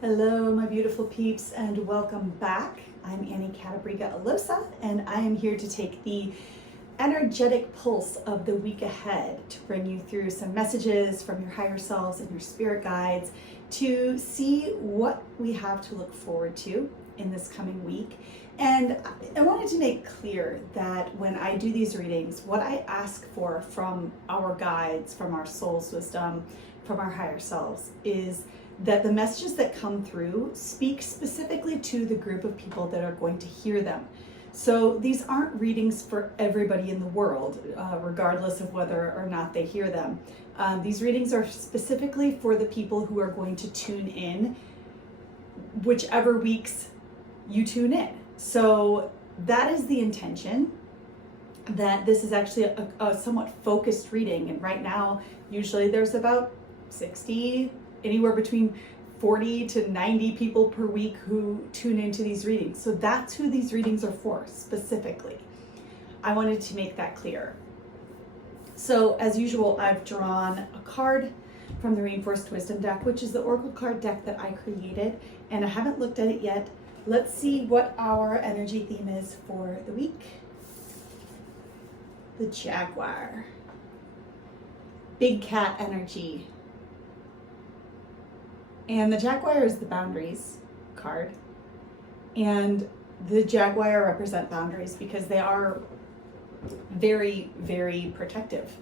Hello, my beautiful peeps, and welcome back. I'm Annie Catabriga Alosa, and I am here to take the energetic pulse of the week ahead to bring you through some messages from your higher selves and your spirit guides to see what we have to look forward to in this coming week. And I wanted to make clear that when I do these readings, what I ask for from our guides, from our soul's wisdom, from our higher selves is that the messages that come through speak specifically to the group of people that are going to hear them. So these aren't readings for everybody in the world, regardless of whether or not they hear them. These readings are specifically for the people who are going to tune in whichever weeks you tune in. So that is the intention, that this is actually a somewhat focused reading. And right now, usually there's about 60, anywhere between 40 to 90 people per week who tune into these readings. So that's who these readings are for specifically. I wanted to make that clear. So as usual, I've drawn a card from the Rainforest Wisdom deck, which is the Oracle card deck that I created, and I haven't looked at it yet. Let's see what our energy theme is for the week. The Jaguar. Big cat energy. And the Jaguar is the boundaries card. And the Jaguar represent boundaries because they are very, very protective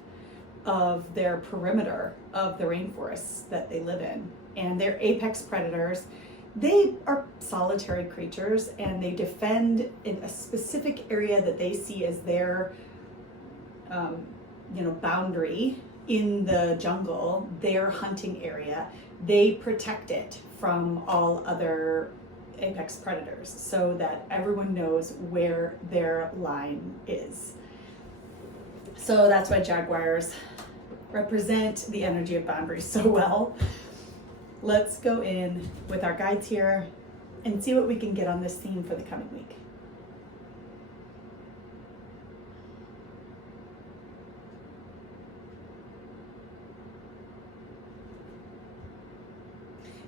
of their perimeter of the rainforests that they live in. And they're apex predators. They are solitary creatures and they defend in a specific area that they see as their boundary in the jungle, their hunting area. They protect it from all other apex predators so that everyone knows where their line is. So that's why Jaguars represent the energy of boundaries so well. Let's go in with our guides here and see what we can get on this theme for the coming week.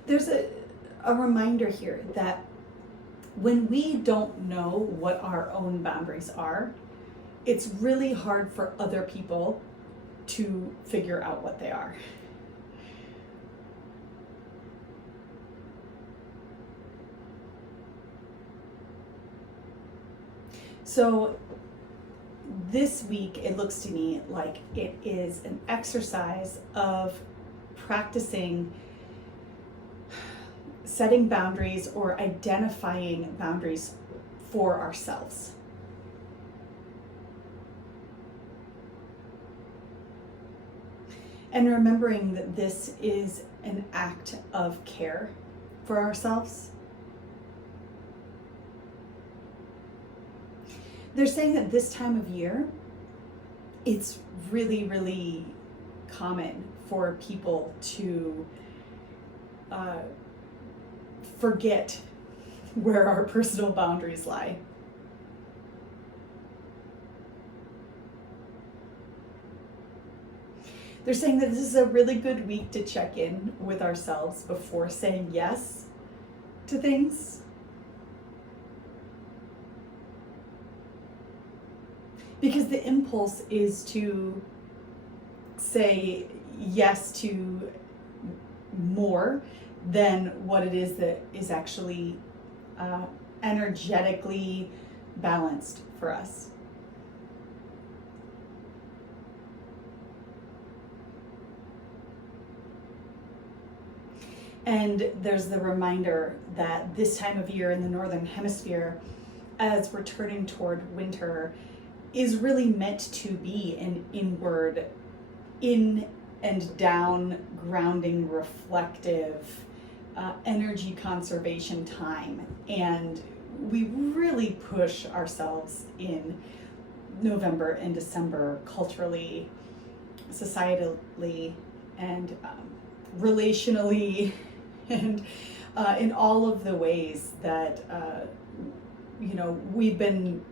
There's a reminder here that when we don't know what our own boundaries are, it's really hard for other people to figure out what they are. So this week, it looks to me like it is an exercise of practicing setting boundaries or identifying boundaries for ourselves. And remembering that this is an act of care for ourselves. They're saying that this time of year, it's really, really common for people to forget where our personal boundaries lie. They're saying that this is a really good week to check in with ourselves before saying yes to things. Because the impulse is to say yes to more than what it is that is actually energetically balanced for us. And there's the reminder that this time of year in the Northern Hemisphere, as we're turning toward winter, is really meant to be an inward, in and down, grounding, reflective, energy conservation time. And we really push ourselves in November and December culturally, societally, and relationally, and in all of the ways that we've been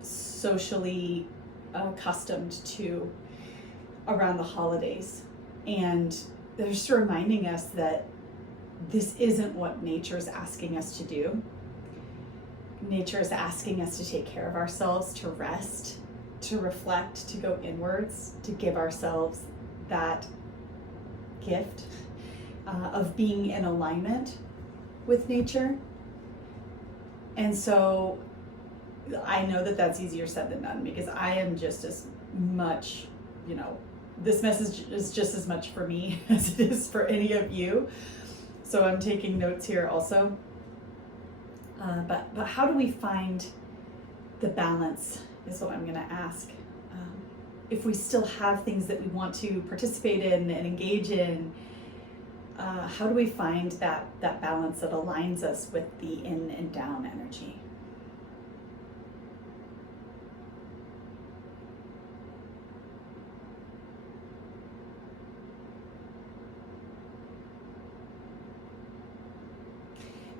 socially accustomed to around the holidays. And they're just reminding us that this isn't what nature is asking us to do. Nature is asking us to take care of ourselves, to rest, to reflect, to go inwards, to give ourselves that gift of being in alignment with nature. And so I know that that's easier said than done, because I am just as much, this message is just as much for me as it is for any of you. So I'm taking notes here also. But how do we find the balance is what I'm going to ask. If we still have things that we want to participate in and engage in, how do we find that balance that aligns us with the in and down energy?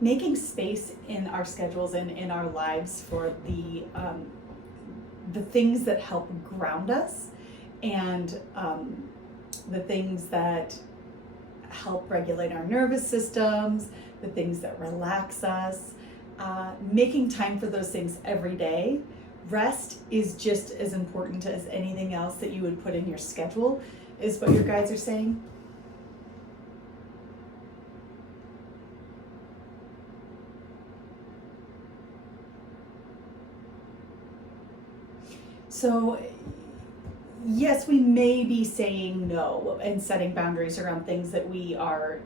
Making space in our schedules and in our lives for the things that help ground us, and the things that help regulate our nervous systems, the things that relax us, making time for those things every day. Rest is just as important as anything else that you would put in your schedule, is what your guides are saying. So yes, we may be saying no and setting boundaries around things that we are,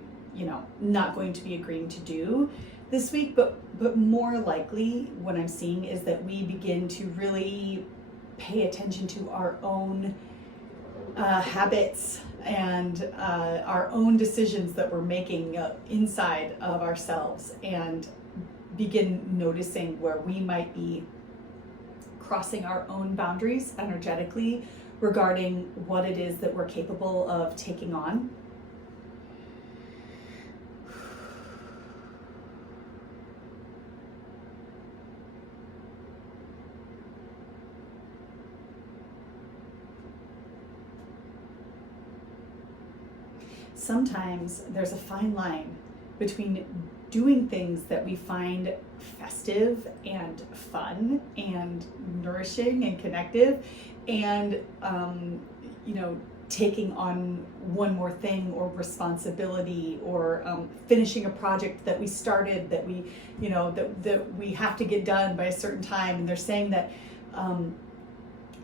not going to be agreeing to do this week, but more likely what I'm seeing is that we begin to really pay attention to our own habits and our own decisions that we're making inside of ourselves, and begin noticing where we might be crossing our own boundaries energetically regarding what it is that we're capable of taking on. Sometimes there's a fine line between doing things that we find festive and fun and nourishing and connective, and taking on one more thing or responsibility, or finishing a project that we started that we that we have to get done by a certain time. And they're saying that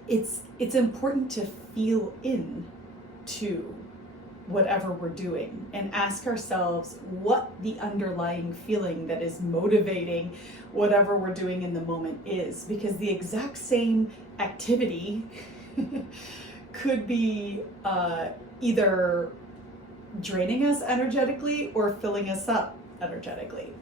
it's important to feel in to whatever we're doing and ask ourselves what the underlying feeling that is motivating whatever we're doing in the moment is, because the exact same activity could be either draining us energetically or filling us up energetically.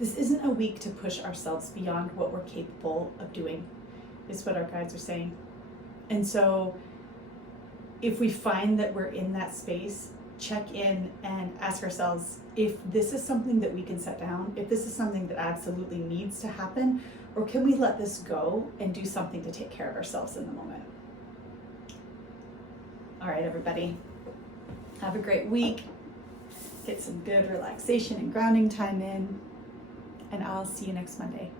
This isn't a week to push ourselves beyond what we're capable of doing, is what our guides are saying. And so if we find that we're in that space, check in and ask ourselves if this is something that we can set down, if this is something that absolutely needs to happen, or can we let this go and do something to take care of ourselves in the moment? All right, everybody, have a great week. Get some good relaxation and grounding time in. And I'll see you next Monday.